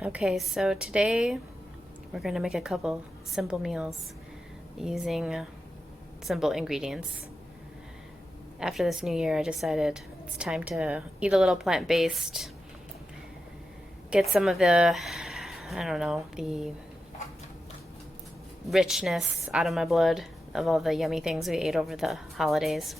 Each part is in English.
Okay, so today we're going to make a couple simple meals using simple ingredients. After this new year, I decided it's time to eat a little plant-based, get some of the, the richness out of my blood of all the yummy things we ate over the holidays.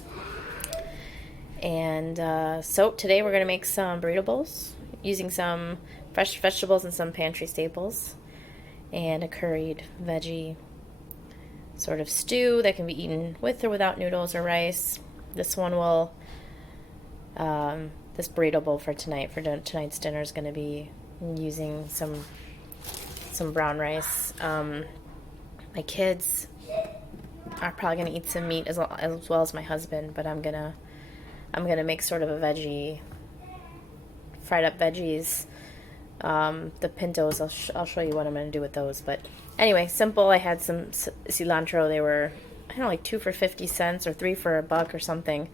And so today we're going to make some burrito bowls using some fresh vegetables and some pantry staples, and a curried veggie sort of stew that can be eaten with or without noodles or rice. This one will, this burrito bowl for tonight, for tonight's dinner, is going to be using some brown rice. My kids are probably going to eat some meat as well as my husband, but I'm gonna make sort of a veggie, fried up veggies. The pintos, I'll show you what I'm going to do with those. But anyway, simple. I had some cilantro. They were, I don't know, like 2 for 50 cents or 3 for $1 or something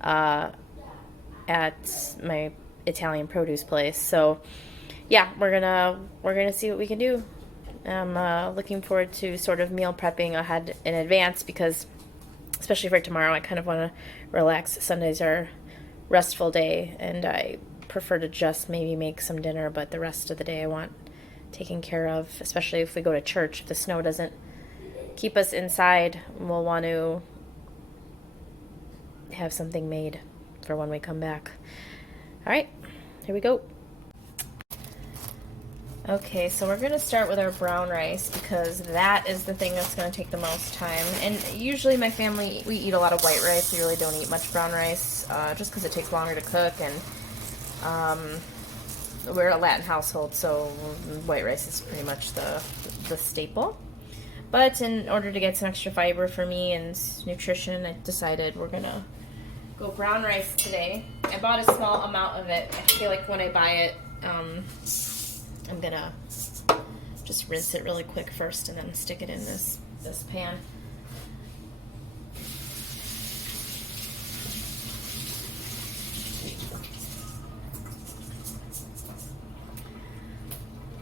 at my Italian produce place. So yeah, we're gonna see what we can do. I'm looking forward to sort of meal prepping ahead in advance, because especially for tomorrow, I kind of want to relax. Sundays are restful day, and I prefer to just maybe make some dinner, but the rest of the day I want taken care of, especially if we go to church. If the snow doesn't keep us inside, we'll want to have something made for when we come back. All right, here we go. Okay, so we're going to start with our brown rice, because that is the thing that's going to take the most time. And usually my family, we eat a lot of white rice. We really don't eat much brown rice, just because it takes longer to cook. And we're a Latin household, so white rice is pretty much the staple. But in order to get some extra fiber for me and nutrition, I decided we're going to go brown rice today. I bought a small amount of it. I feel like when I buy it, I'm gonna just rinse it really quick first and then stick it in this pan.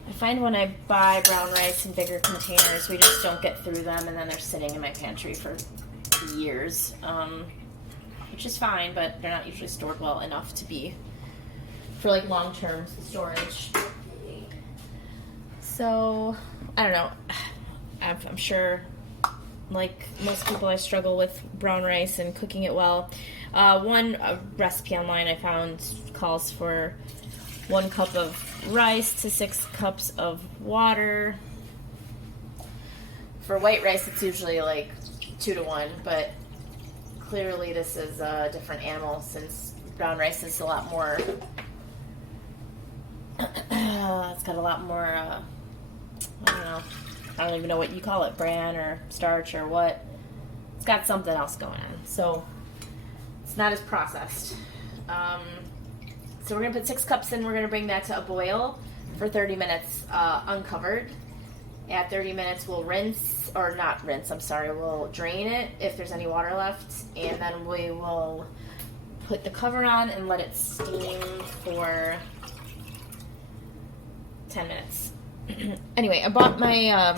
I find when I buy brown rice in bigger containers, we just don't get through them, and then they're sitting in my pantry for years, which is fine, but they're not usually stored well enough to be for like long-term storage. So, I don't know, I'm sure, like most people, I struggle with brown rice and cooking it well. One recipe online I found calls for 1 cup of rice to 6 cups of water. For white rice, it's usually like 2 to 1, but clearly this is a different animal, since brown rice is a lot more, it's got a lot more, I don't even know what you call it, bran or starch or what. It's got something else going on, so it's not as processed. So we're going to put 6 cups in. We're going to bring that to a boil for 30 minutes uncovered. At 30 minutes, we'll we'll drain it if there's any water left, and then we will put the cover on and let it steam for 10 minutes. Anyway, I bought my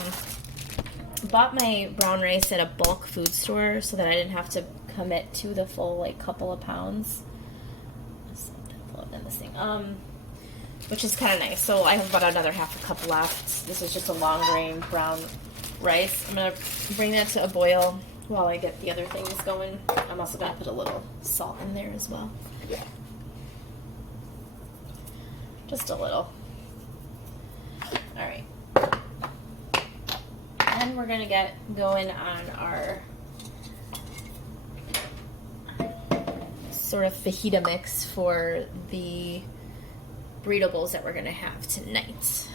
brown rice at a bulk food store so that I didn't have to commit to the full couple of pounds. In this thing, which is kind of nice. So I have about another half a cup left. This is just a long grain brown rice. I'm gonna bring that to a boil while I get the other things going. I'm also gonna put a little salt in there as well. Just a little. All right. And we're gonna get going on our sort of fajita mix for the burrito bowls that we're gonna have tonight.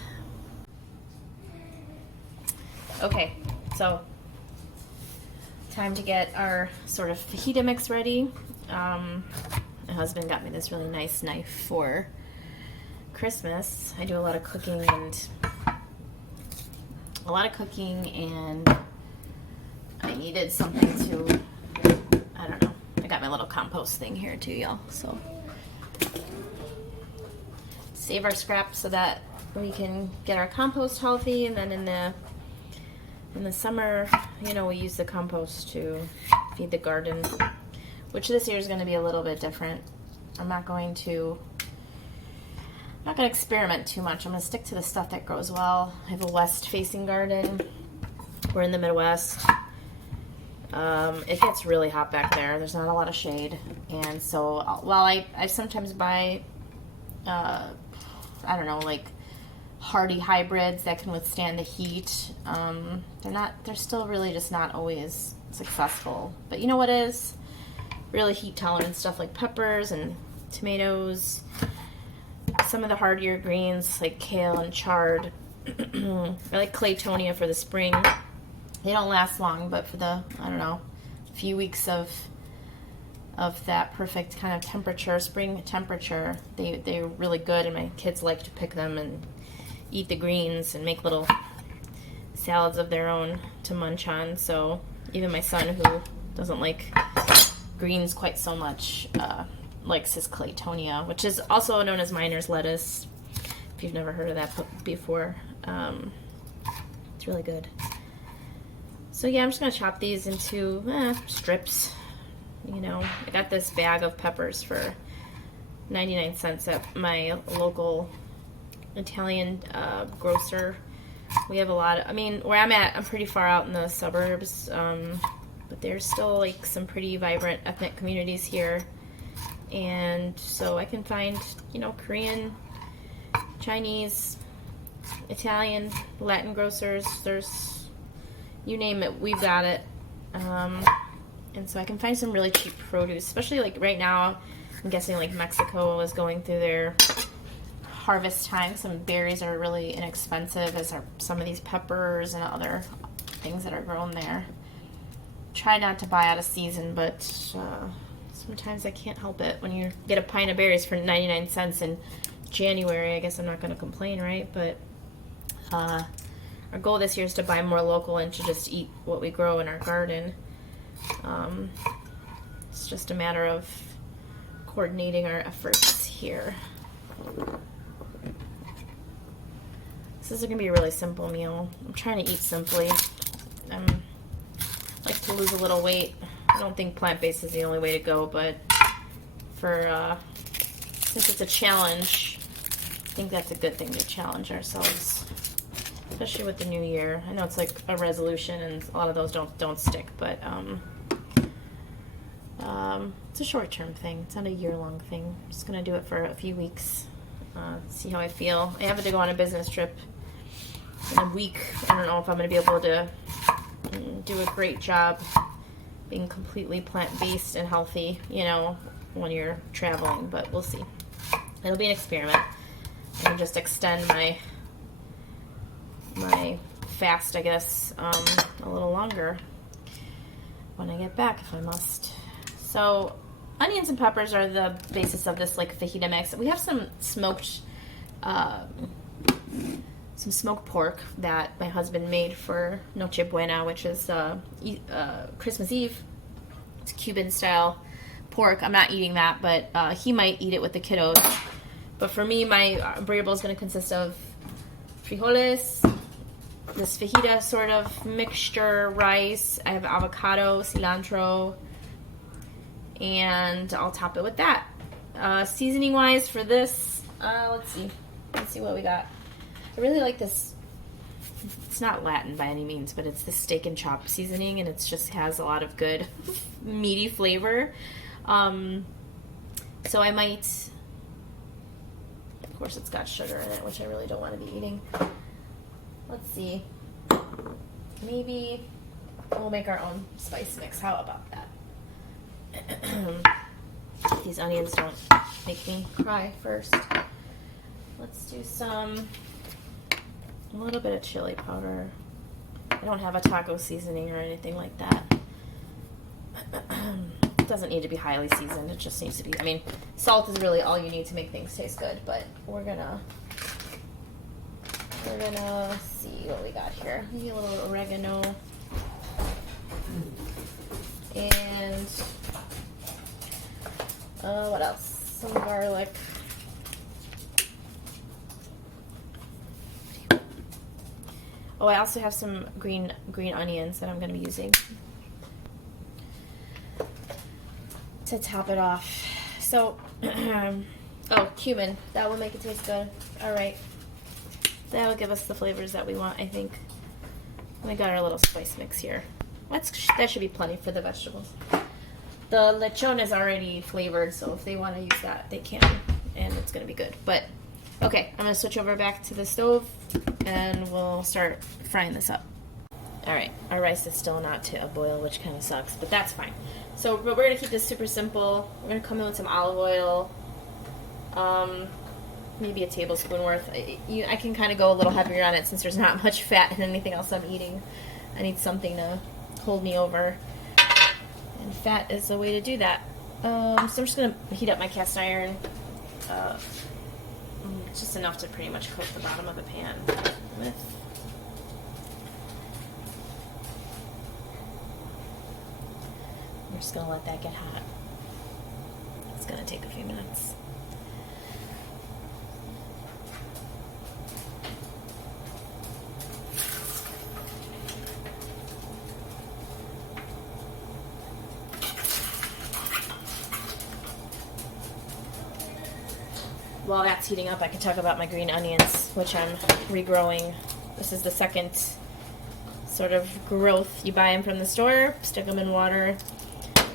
Okay, so time to get our sort of fajita mix ready. My husband got me this really nice knife for Christmas. I do a lot of cooking, and I needed something to, I don't know. I got my little compost thing here too, y'all. So save our scraps so that we can get our compost healthy, and then in the summer, you know, we use the compost to feed the garden, which this year is going to be a little bit different. I'm not going to experiment too much. I'm going to stick to the stuff that grows well. I have a west-facing garden. We're in the Midwest. It gets really hot back there. There's not a lot of shade. And so while I sometimes buy, I don't know, like hardy hybrids that can withstand the heat, they're still really just not always successful. But you know what is really heat tolerant stuff like peppers and tomatoes, some of the hardier greens like kale and chard. I like claytonia for the spring. They don't last long, but for the, I don't know, few weeks of that perfect kind of temperature, spring temperature, they're really good, and my kids like to pick them and eat the greens and make little salads of their own to munch on. So even my son, who doesn't like greens quite so much, likes his claytonia, which is also known as miner's lettuce, if you've never heard of that before. It's really good. So yeah, I'm just going to chop these into strips. You know, I got this bag of peppers for 99 cents at my local Italian grocer. We have a lot of, I mean, where I'm at, I'm pretty far out in the suburbs, but there's still like some pretty vibrant ethnic communities here. And so I can find, you know, Korean, Chinese, Italian, Latin grocers. There's, you name it, we've got it. And so I can find some really cheap produce, especially like right now. I'm guessing like Mexico is going through their harvest time. Some berries are really inexpensive, as are some of these peppers and other things that are grown there. Try not to buy out of season, but sometimes I can't help it. When you get a pint of berries for 99 cents in January, I guess I'm not going to complain, right? But our goal this year is to buy more local and to just eat what we grow in our garden. It's just a matter of coordinating our efforts here. This is going to be a really simple meal. I'm trying to eat simply. I like to lose a little weight. I don't think plant-based is the only way to go, but for since it's a challenge, I think that's a good thing to challenge ourselves, especially with the new year. I know it's like a resolution, and a lot of those don't stick, but it's a short-term thing. It's not a year-long thing. I'm just gonna do it for a few weeks, see how I feel. I have to go on a business trip in a week. I don't know if I'm gonna be able to do a great job being completely plant-based and healthy, you know, when you're traveling, but we'll see. It'll be an experiment. I can just extend my fast, I guess, a little longer when I get back, if I must. So onions and peppers are the basis of this like fajita mix. We have some smoked pork that my husband made for Noche Buena, which is Christmas Eve. It's Cuban style pork. I'm not eating that, but he might eat it with the kiddos. But for me, my burrito bowl is going to consist of frijoles, this fajita sort of mixture, rice. I have avocado, cilantro, and I'll top it with that. Seasoning wise for this, let's see what we got. I really like this. It's not Latin by any means, but it's the steak and chop seasoning, and it just has a lot of good meaty flavor. So I might, of course it's got sugar in it, which I really don't want to be eating. Let's see. Maybe we'll make our own spice mix. How about that? These onions don't make me cry first. Let's do a little bit of chili powder. I don't have a taco seasoning or anything like that. It doesn't need to be highly seasoned. It just needs to be, I mean, salt is really all you need to make things taste good, but we're gonna see what we got here. Maybe a little oregano. And what else? Some garlic. Oh, I also have some green onions that I'm going to be using to top it off. So, oh, cumin. That will make it taste good. All right. That will give us the flavors that we want, I think. We got our little spice mix here. That should be plenty for the vegetables. The lechon is already flavored, so if they want to use that, they can, and it's going to be good. But, okay, I'm going to switch over back to the stove, and we'll start frying this up. All right, our rice is still not to a boil, which kind of sucks, but that's fine. So, but we're going to keep this super simple. We're going to come in with some olive oil, maybe a tablespoon worth. I can kind of go a little heavier on it since there's not much fat in anything else I'm eating. I need something to hold me over. And fat is the way to do that. So I'm just going to heat up my cast iron. Just enough to pretty much coat the bottom of the pan with. I'm just going to let that get hot. It's going to take a few minutes. While that's heating up, I can talk about my green onions, which I'm regrowing. This is the second sort of growth. You buy them from the store, stick them in water,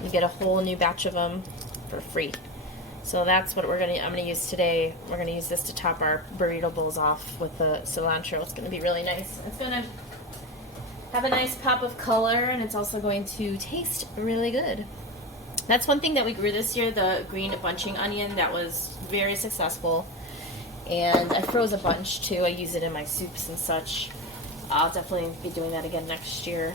you get a whole new batch of them for free. So that's what I'm gonna use today. We're gonna use this to top our burrito bowls off with the cilantro. It's gonna be really nice. It's gonna have a nice pop of color, and it's also going to taste really good. That's one thing that we grew this year, the green bunching onion. That was very successful. And I froze a bunch too. I use it in my soups and such. I'll definitely be doing that again next year.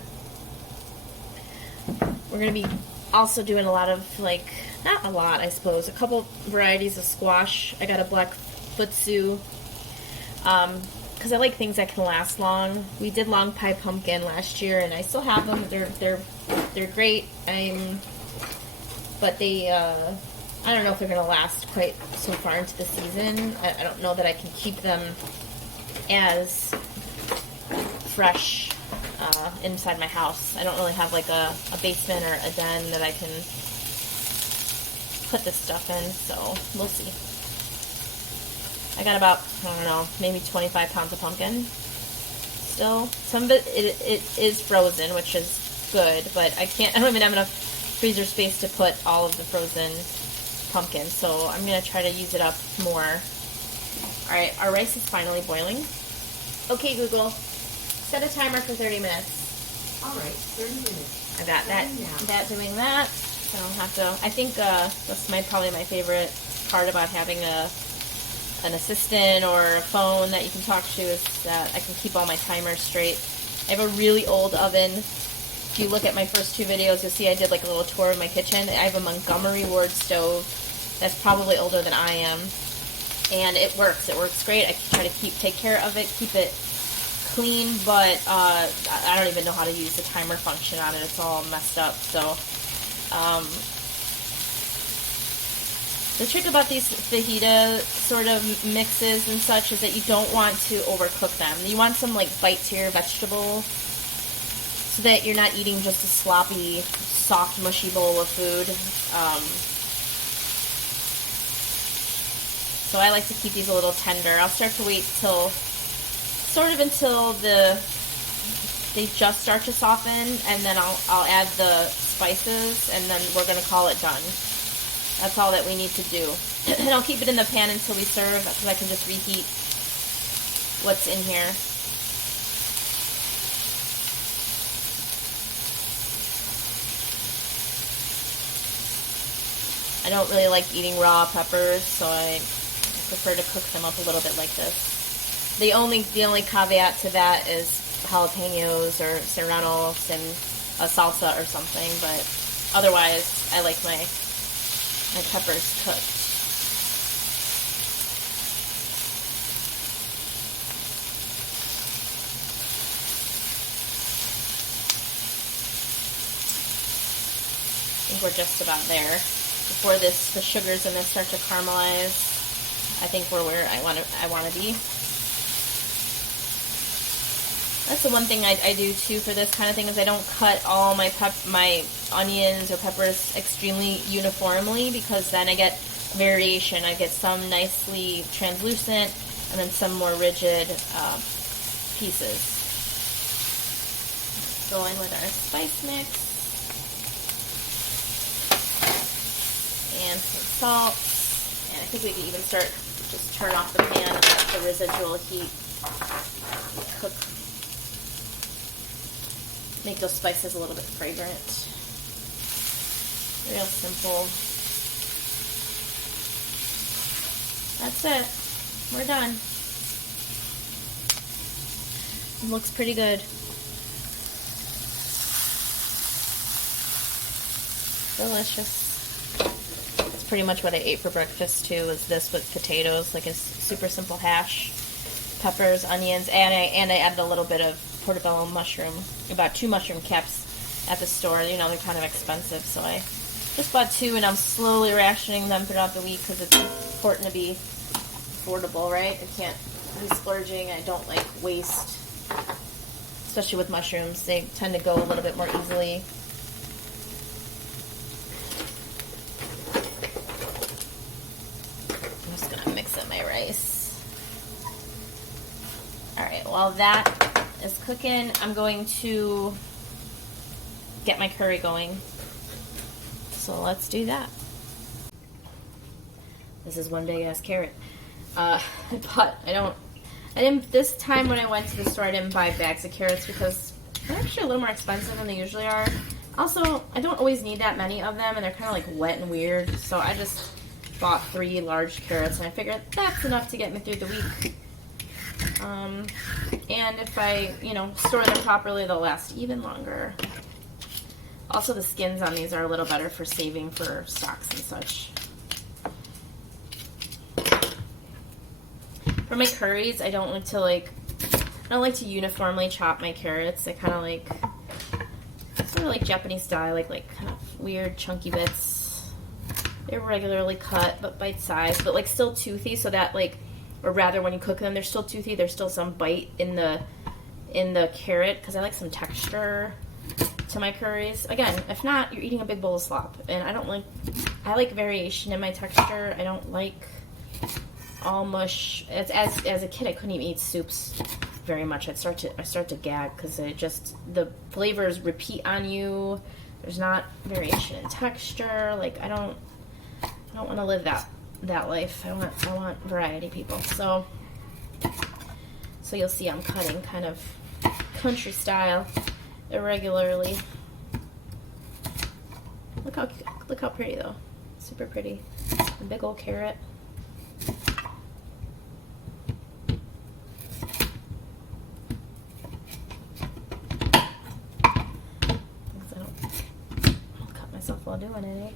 We're going to be also doing a lot of, not a lot, I suppose, a couple varieties of squash. I got a black futsu because I like things that can last long. We did long pie pumpkin last year, and I still have them. They're great. But they, I don't know if they're going to last quite so far into the season. I don't know that I can keep them as fresh inside my house. I don't really have like a basement or a den that I can put this stuff in, so we'll see. I got about, I don't know, maybe 25 pounds of pumpkin still. Some of it is frozen, which is good, but I don't even have enough freezer space to put all of the frozen pumpkin, so I'm going to try to use it up more. Alright, our rice is finally boiling. Okay, Google, set a timer for 30 minutes. Alright, 30 minutes. I got that doing that. So I don't have to, I think that's probably my favorite part about having an assistant or a phone that you can talk to, is that I can keep all my timers straight. I have a really old oven. If you look at my first two videos, you'll see I did like a little tour of my kitchen. I have a Montgomery Ward stove that's probably older than I am, and it works. It works great. I try to take care of it, keep it clean, but I don't even know how to use the timer function on it. It's all messed up. So the trick about these fajita sort of mixes and such is that you don't want to overcook them. You want some like bite to your vegetable, so that you're not eating just a sloppy, soft, mushy bowl of food. So I like to keep these a little tender. I'll start to wait until they just start to soften, and then I'll add the spices, and then we're going to call it done. That's all that we need to do. And I'll keep it in the pan until we serve, because I can just reheat what's in here. I don't really like eating raw peppers, so I prefer to cook them up a little bit like this. The only caveat to that is jalapenos or serranos and a salsa or something, but otherwise I like my peppers cooked. I think we're just about there. Before the sugar's gonna start to caramelize, I think we're where I want to be. That's the one thing I do too for this kind of thing is I don't cut all my onions or peppers extremely uniformly, because then I get variation. I get some nicely translucent and then some more rigid pieces. Go in with our spice mix and some salt, and I think we can even just turn off the pan and let the residual heat cook. Make those spices a little bit fragrant. Real simple. That's it. We're done. It looks pretty good. Delicious. That's pretty much what I ate for breakfast too, was this with potatoes, like a super simple hash, peppers, onions, and I added a little bit of portobello mushroom, about 2 mushroom caps at the store. You know, they're kind of expensive, so I just bought 2, and I'm slowly rationing them throughout the week because it's important to be affordable, right? I can't be splurging. I don't like waste, especially with mushrooms. They tend to go a little bit more easily. I'm just gonna mix up my rice. All right, while that is cooking, I'm going to get my curry going. So let's do that. This is one big ass carrot. This time when I went to the store, I didn't buy bags of carrots because they're actually a little more expensive than they usually are. Also, I don't always need that many of them, and they're kind of like wet and weird, so I just bought 3 large carrots, and I figured that's enough to get me through the week. And if I, store them properly, they'll last even longer. Also, the skins on these are a little better for saving for stocks and such. For my curries, I don't like to uniformly chop my carrots. I kind of sort of like Japanese style, like kind of weird chunky bits. They're regularly cut, but bite-sized, but still toothy, so that or rather when you cook them, they're still toothy. There's still some bite in the carrot, because I like some texture to my curries. Again, if not, you're eating a big bowl of slop, and I like variation in my texture. I don't like all mush. As a kid, I couldn't even eat soups very much. I start to gag because the flavors repeat on you. There's not variation in texture. I don't want to live that life. I want variety, people. So you'll see I'm cutting kind of country style irregularly. Look how pretty though. Super pretty. A big old carrot. I'll cut myself while doing it,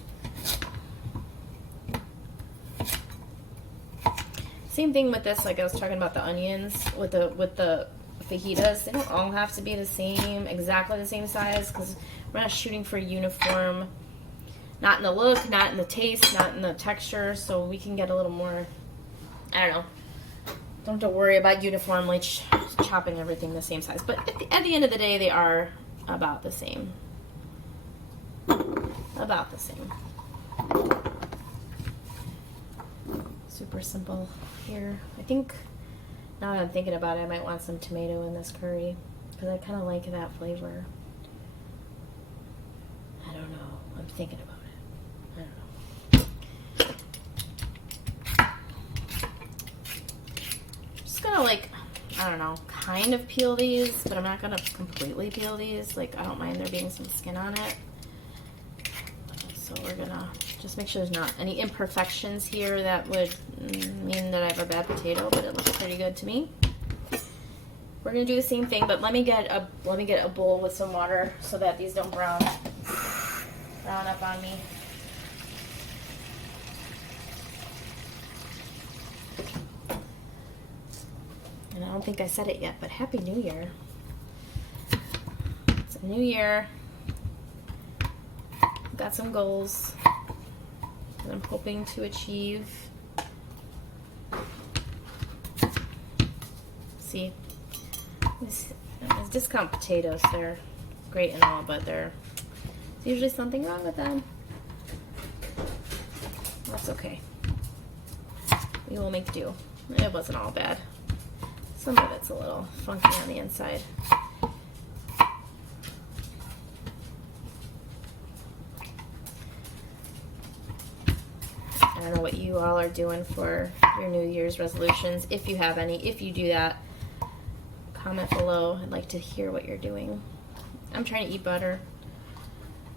Same thing with this, like I was talking about the onions with the fajitas. They don't all have to be exactly the same size, because we're not shooting for uniform, not in the look, not in the taste, not in the texture, so we can get a little more, I don't know. Don't have to worry about uniformly chopping everything the same size. But at the end of the day, they are about the same. About the same. Super simple here. I think, now that I'm thinking about it, I might want some tomato in this curry, because I kind of like that flavor. I don't know. I'm thinking about it. I don't know. Just gonna I don't know, kind of peel these, but I'm not gonna completely peel these. I don't mind there being some skin on it. So we're gonna just make sure there's not any imperfections here that would mean that I have a bad potato, but it looks pretty good to me. We're gonna do the same thing, but let me get a bowl with some water so that these don't brown up on me. And I don't think I said it yet, but Happy New Year. It's a new year. Got some goals that I'm hoping to achieve. See, These discount potatoes, they're great and all, but there's usually something wrong with them. That's okay. We will make do. It wasn't all bad. Some of it's a little funky on the inside. I don't know what you all are doing for your New Year's resolutions, if you have any. If you do that, comment below. I'd like to hear what you're doing. I'm trying to eat better.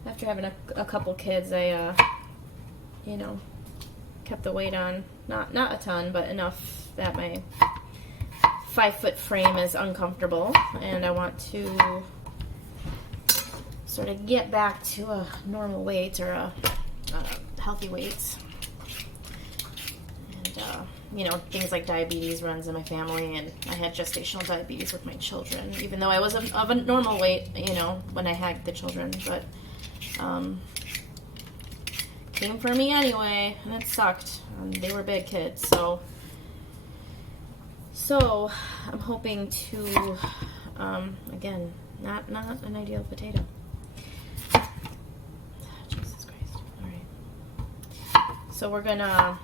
After having a couple kids, I, you know, kept the weight on. Not a ton, but enough that my 5-foot frame is uncomfortable, and I want to sort of get back to a normal weight or a healthy weight. And you know, things like diabetes runs in my family, and I had gestational diabetes with my children, even though I was of a normal weight, you know, when I had the children, but came for me anyway, and it sucked. They were big kids, so I'm hoping to, again, not an ideal potato. Jesus Christ. All right. So we're gonna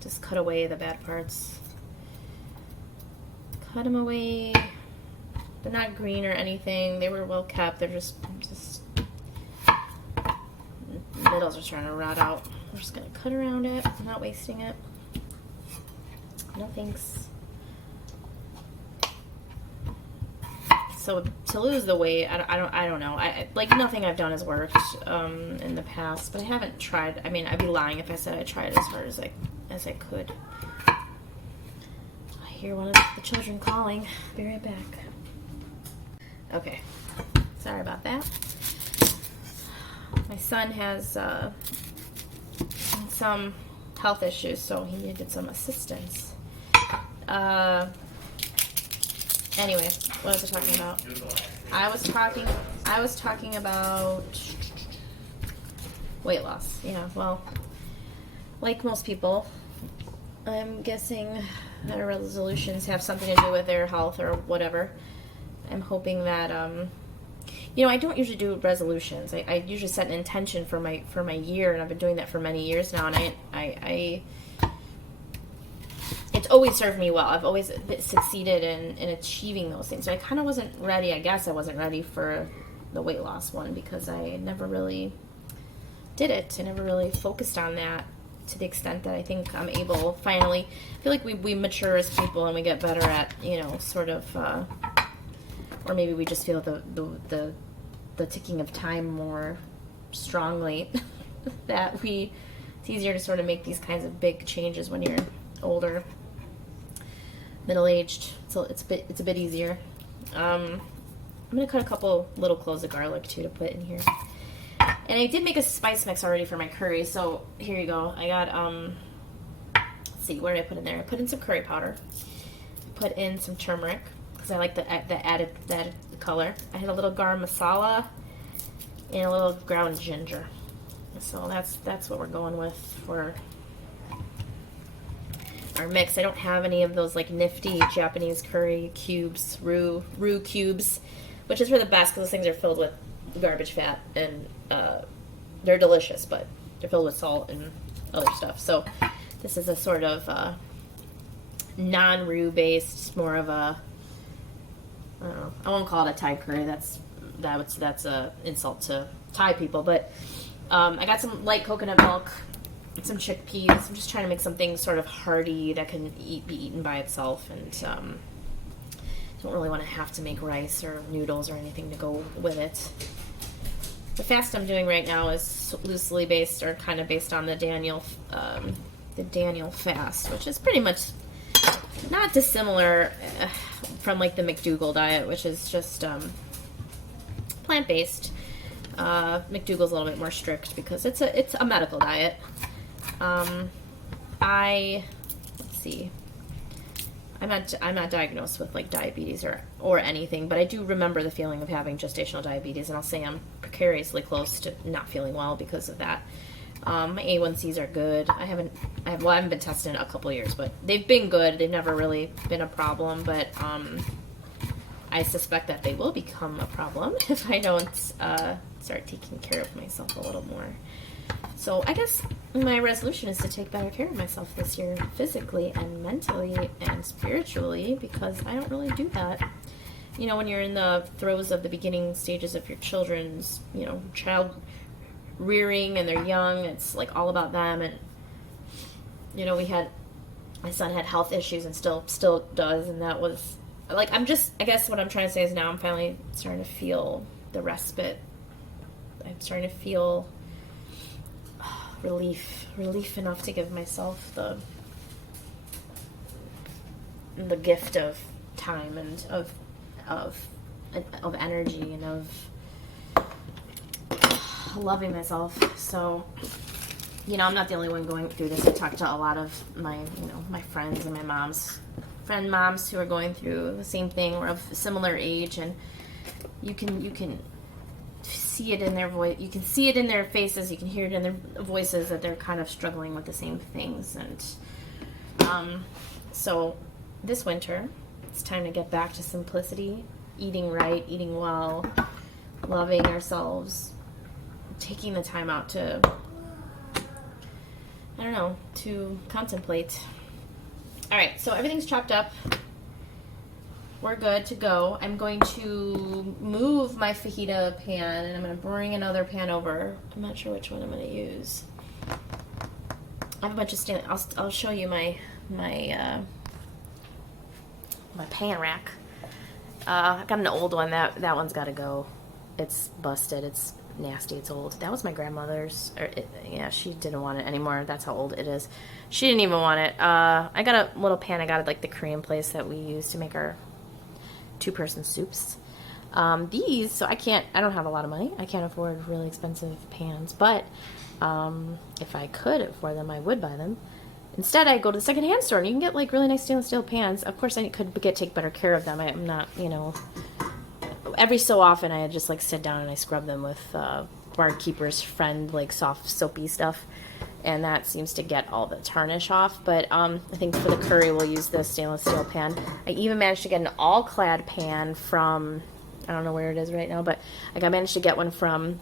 just cut away the bad parts. Cut them away. They're not green or anything. They were well kept. They're just middles are starting to rot out. We're just gonna cut around it. I'm not wasting it. No thanks. So to lose the weight, I don't know. Like nothing I've done has worked in the past, but I haven't tried. I mean, I'd be lying if I said I tried as hard as I could. I hear one of the children calling. Be right back. Okay, sorry about that. My son has some health issues, so he needed some assistance. Anyway, what was I talking about? I was talking about weight loss. Yeah, well, like most people, I'm guessing their resolutions have something to do with their health or whatever. I'm hoping that, you know, I don't usually do resolutions. I usually set an intention for my year, and I've been doing that for many years now, and I it's always served me well. I've always succeeded in achieving those things. So I kind of wasn't ready. I guess I wasn't ready for the weight loss one because I never really did it. I never really focused on that to the extent that I think I'm able. Finally, I feel like we mature as people and we get better at, you know, sort of, or maybe we just feel the ticking of time more strongly. That it's easier to sort of make these kinds of big changes when you're older. Middle-aged, so it's a bit easier. I'm gonna cut a couple little cloves of garlic too to put in here. And I did make a spice mix already for my curry, so here you go. I got let's see, what did I put in there? I put in some curry powder. Put in some turmeric because I like the added color. I had a little garam masala and a little ground ginger. So that's what we're going with for our mix. I don't have any of those like nifty Japanese curry cubes, roux cubes, which is for the best because those things are filled with garbage fat and they're delicious, but they're filled with salt and other stuff. So this is a sort of non-roux based, more of a, I don't know, I won't call it a Thai curry. That's a insult to Thai people, but I got some light coconut milk, some chickpeas. I'm just trying to make something sort of hearty that can be eaten by itself, and don't really want to have to make rice or noodles or anything to go with it. The fast I'm doing right now is loosely based, or kind of based on the Daniel fast, which is pretty much not dissimilar from like the Mcdougall Diet, which is just plant-based. Mcdougall's a little bit more strict because it's a medical diet. Let's see. I'm not diagnosed with like diabetes or anything, but I do remember the feeling of having gestational diabetes, and I'll say I'm precariously close to not feeling well because of that. My A1Cs are good. I haven't been testing it a couple years, but they've been good. They've never really been a problem, but I suspect that they will become a problem if I don't start taking care of myself a little more. So I guess my resolution is to take better care of myself this year, physically and mentally and spiritually, because I don't really do that. You know, when you're in the throes of the beginning stages of your children's, you know, child rearing and they're young, it's like all about them. And, you know, my son had health issues and still does, and that was, like, I guess what I'm trying to say is now I'm finally starting to feel the respite. I'm starting to feel relief enough to give myself the gift of time and of energy and of loving myself. So, you know, I'm not the only one going through this. I talked to a lot of my friends and my friend moms who are going through the same thing or of a similar age, and you can see it in their voice, you can see it in their faces, you can hear it in their voices that they're kind of struggling with the same things. And so this winter it's time to get back to simplicity, eating right, eating well, loving ourselves, taking the time out to, I don't know, to contemplate. All right, so everything's chopped up. We're good to go. I'm going to move my fajita pan, and I'm going to bring another pan over. I'm not sure which one I'm going to use. I have a bunch of I'll show you my pan rack. I've got an old one. That one's got to go. It's busted. It's nasty. It's old. That was my grandmother's. Yeah, she didn't want it anymore. That's how old it is. She didn't even want it. I got a little pan. I got it like the Korean place that we use to make our two-person soups. These, so I don't have a lot of money. I can't afford really expensive pans, but if I could afford them, I would buy them. Instead, I go to the secondhand store, and you can get like really nice stainless steel pans. Of course, I could take better care of them. I'm not, you know, every so often I just like sit down and I scrub them with Barkeeper's Friend, like soft soapy stuff, and that seems to get all the tarnish off. But I think for the curry we'll use the stainless steel pan. I even managed to get an all-clad pan from, I don't know where it is right now, but like I managed to get one from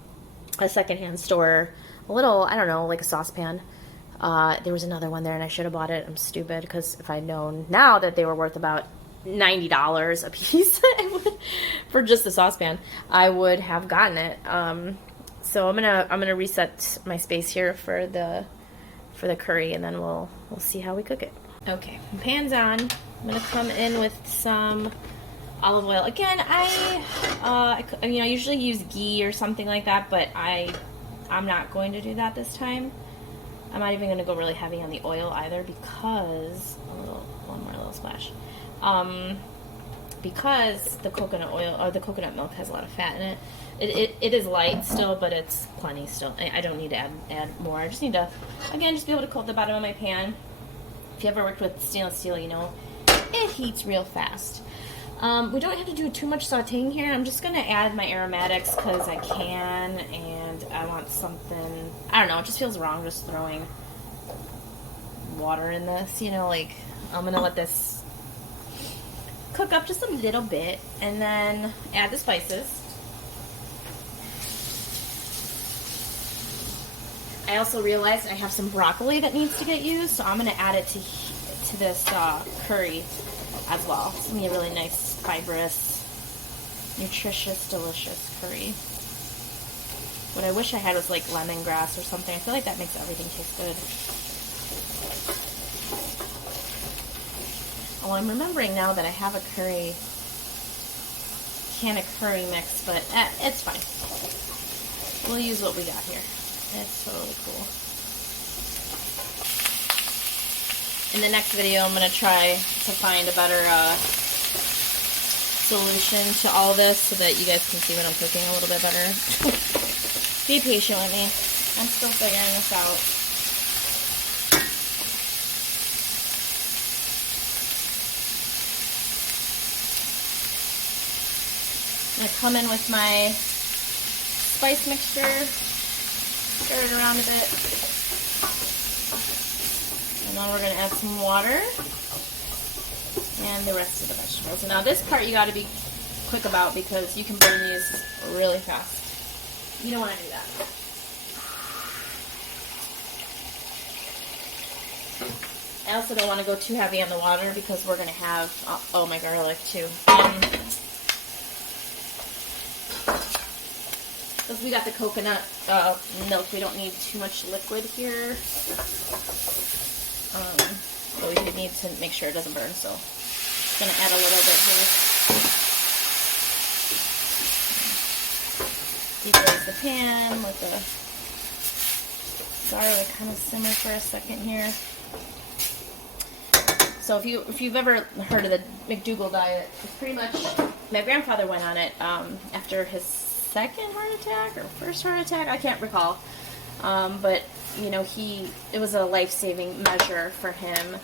a secondhand store, a little, I don't know, like a saucepan. There was another one there and I should have bought it. I'm stupid, because if I'd known now that they were worth about $90 a piece for just the saucepan, I would have gotten it. So I'm gonna reset my space here for the curry, and then we'll see how we cook it. Okay, pan's on. I'm gonna come in with some olive oil. Again, I usually use ghee or something like that, but I'm not going to do that this time. I'm not even gonna go really heavy on the oil either, because one more little splash. Because the coconut oil or the coconut milk has a lot of fat in it. It is light still, but it's plenty still. I don't need to add more. I just need to, again, just be able to coat the bottom of my pan. If you ever worked with stainless steel, you know it heats real fast. We don't have to do too much sauteing here. I'm just going to add my aromatics because I can, and I want something, I don't know, it just feels wrong just throwing water in this, you know, like, I'm going to let this cook up just a little bit, and then add the spices. I also realized I have some broccoli that needs to get used, so I'm going to add it to this curry as well. It's going to be a really nice, fibrous, nutritious, delicious curry. What I wish I had was like lemongrass or something. I feel like that makes everything taste good. Oh, I'm remembering now that I have a can of curry mix, but it's fine. We'll use what we got here. It's totally cool. In the next video, I'm going to try to find a better solution to all this so that you guys can see what I'm cooking a little bit better. Be patient with me. I'm still figuring this out. I'm going to come in with my spice mixture, stir it around a bit. And then we're going to add some water and the rest of the vegetables. And now this part you got to be quick about because you can burn these really fast. You don't want to do that. I also don't want to go too heavy on the water because we're going to have, oh, my garlic too. Because we got the coconut milk, we don't need too much liquid here. But we need to make sure it doesn't burn, so I'm going to add a little bit here. Deglaze the pan, let the garlic kind of simmer for a second here. So if you've ever heard of the Mcdougall Diet, it's pretty much, my grandfather went on it after his second heart attack or first heart attack, I can't recall. But you know, it was a life-saving measure for him.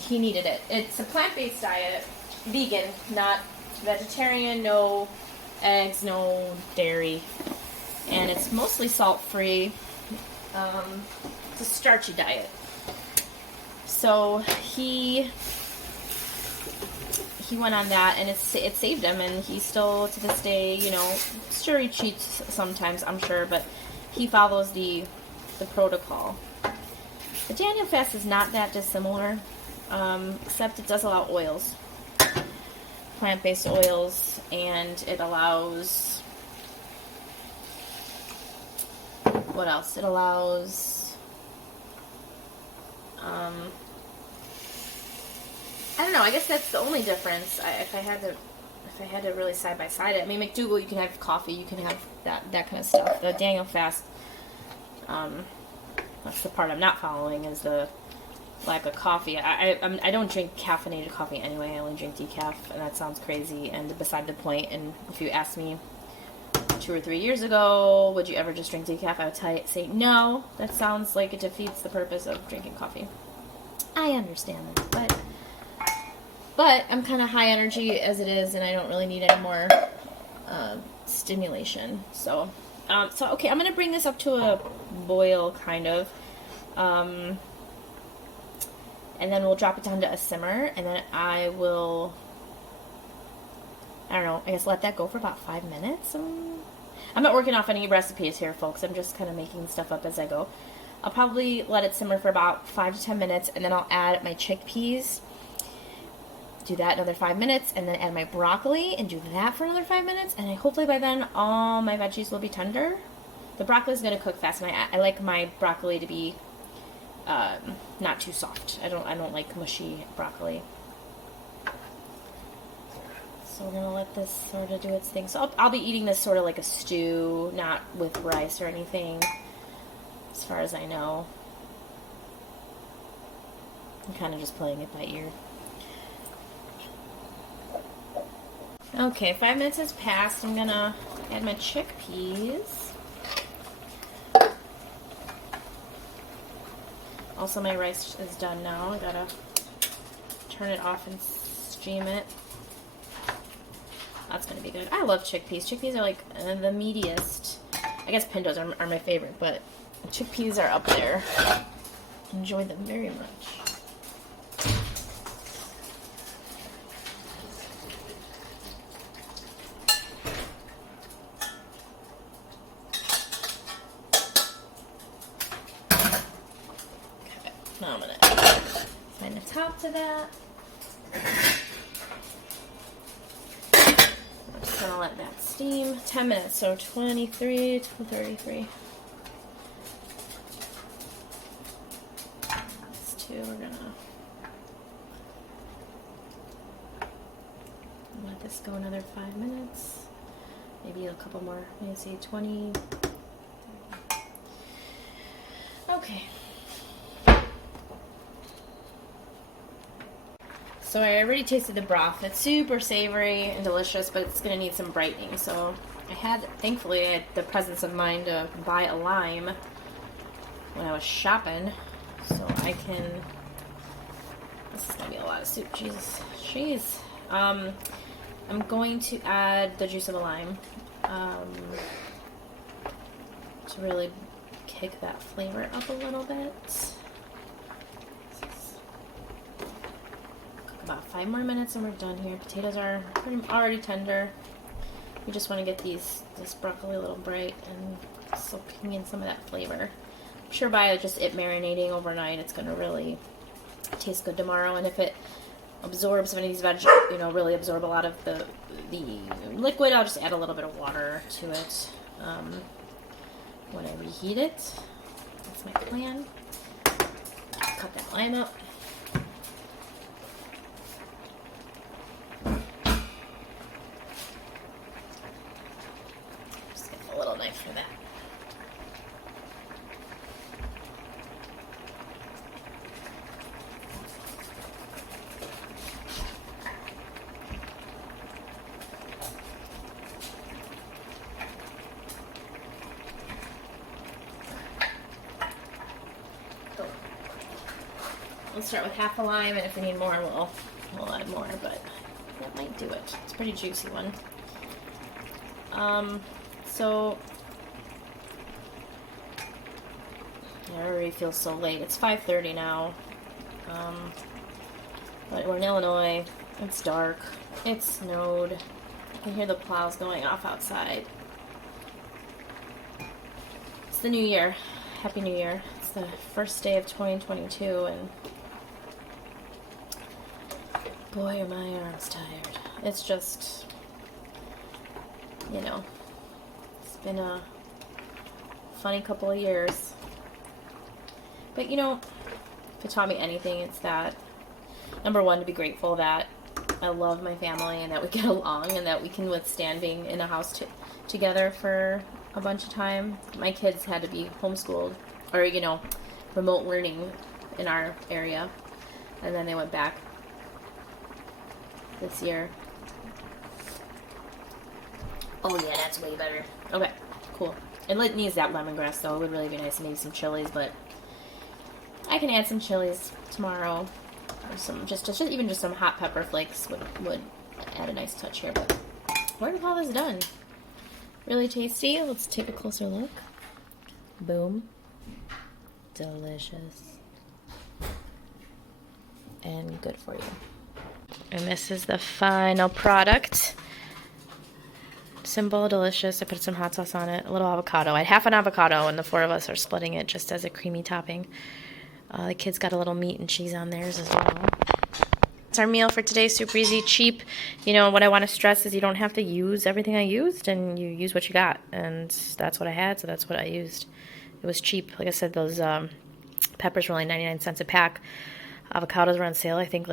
He needed it. It's a plant-based diet, vegan, not vegetarian, no eggs, no dairy, and it's mostly salt-free. It's a starchy diet. So he went on that, and it saved him, and he still, to this day, you know, sure he cheats sometimes, I'm sure, but he follows the protocol. The Daniel fast is not that dissimilar, except it does allow oils, plant-based oils, and it allows, what else? It allows, I don't know, I guess that's the only difference. If I had to really side by side it, I mean, Mcdougall, you can have coffee, you can have that kind of stuff. The Daniel fast, that's the part I'm not following, is the lack of coffee. I don't drink caffeinated coffee anyway. I only drink decaf, and that sounds crazy and beside the point. And if you asked me 2 or 3 years ago, would you ever just drink decaf, I would say no. That sounds like it defeats the purpose of drinking coffee. I understand that, but I'm kind of high energy as it is, and I don't really need any more stimulation. So okay, I'm going to bring this up to a boil, kind of. And then we'll drop it down to a simmer, and then I don't know, I guess let that go for about 5 minutes. I'm not working off any recipes here, folks. I'm just kind of making stuff up as I go. I'll probably let it simmer for about 5 to 10 minutes, and then I'll add my chickpeas. Do that another 5 minutes, and then add my broccoli and do that for another 5 minutes, and hopefully by then all my veggies will be tender. The broccoli is going to cook fast, and I like my broccoli to be not too soft. I don't like mushy broccoli. So we're going to let this sort of do its thing. So I'll be eating this sort of like a stew, not with rice or anything, as far as I know. I'm kind of just playing it by ear. Okay, 5 minutes has passed. I'm going to add my chickpeas. Also, my rice is done now. I gotta turn it off and steam it. That's gonna be good. I love chickpeas. Chickpeas are like the meatiest. I guess pintos are my favorite, but chickpeas are up there. Enjoy them very much. Now I'm going to find the top to that. I'm just going to let that steam 10 minutes, so 23 to 33. These two, we're going to let this go another 5 minutes. Maybe a couple more, maybe say 20. Okay. So I already tasted the broth. It's super savory and delicious, but it's going to need some brightening. So thankfully, I had the presence of mind to buy a lime when I was shopping. So I can, this is going to be a lot of soup, Jesus. Jeez. I'm going to add the juice of a lime to really kick that flavor up a little bit. Cook about 5 more minutes and we're done here. Potatoes are already tender. We just want to get this broccoli a little bright and soaking in some of that flavor. I'm sure by just it marinating overnight, it's going to really taste good tomorrow. And if it absorbs some of these really absorb a lot of the liquid, I'll just add a little bit of water to it when I reheat it. That's my plan. Cut that lime up. Just get a little knife for that. We'll start with half a lime, and if we need more, we'll add more, but that might do it. It's a pretty juicy one. So I already feel so late. It's 5:30 now, but we're in Illinois. It's dark. It snowed. I can hear the plows going off outside. It's the new year. Happy New Year. It's the first day of 2022, and boy, are my arms tired. It's just, it's been a funny couple of years. But, if it taught me anything, it's that, number one, to be grateful that I love my family and that we get along and that we can withstand being in a house together for a bunch of time. My kids had to be homeschooled or, remote learning in our area. And then they went back this year. Oh yeah, that's way better. Okay, cool. It needs that lemongrass though. It would really be nice to maybe some chilies, but I can add some chilies tomorrow. Or some just some hot pepper flakes would add a nice touch here. But we're gonna call this done. Really tasty. Let's take a closer look. Boom. Delicious. And good for you. And this is the final product. Simple, delicious. I put some hot sauce on it. A little avocado. I had half an avocado, and the 4 of us are splitting it just as a creamy topping. The kids got a little meat and cheese on theirs as well. It's our meal for today. Super easy, cheap. What I want to stress is you don't have to use everything I used, and you use what you got. And that's what I had, so that's what I used. It was cheap. Like I said, those peppers were only 99 cents a pack. Avocados were on sale, I think,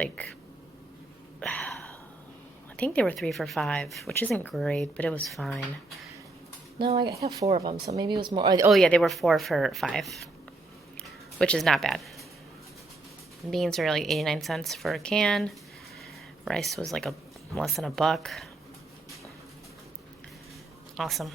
they were 3 for $5, which isn't great, but it was fine. No, I got 4 of them, so maybe it was more. Oh yeah, they were 4 for $5, which is not bad. Beans are 89 cents for a can. Rice was less than $1. Awesome.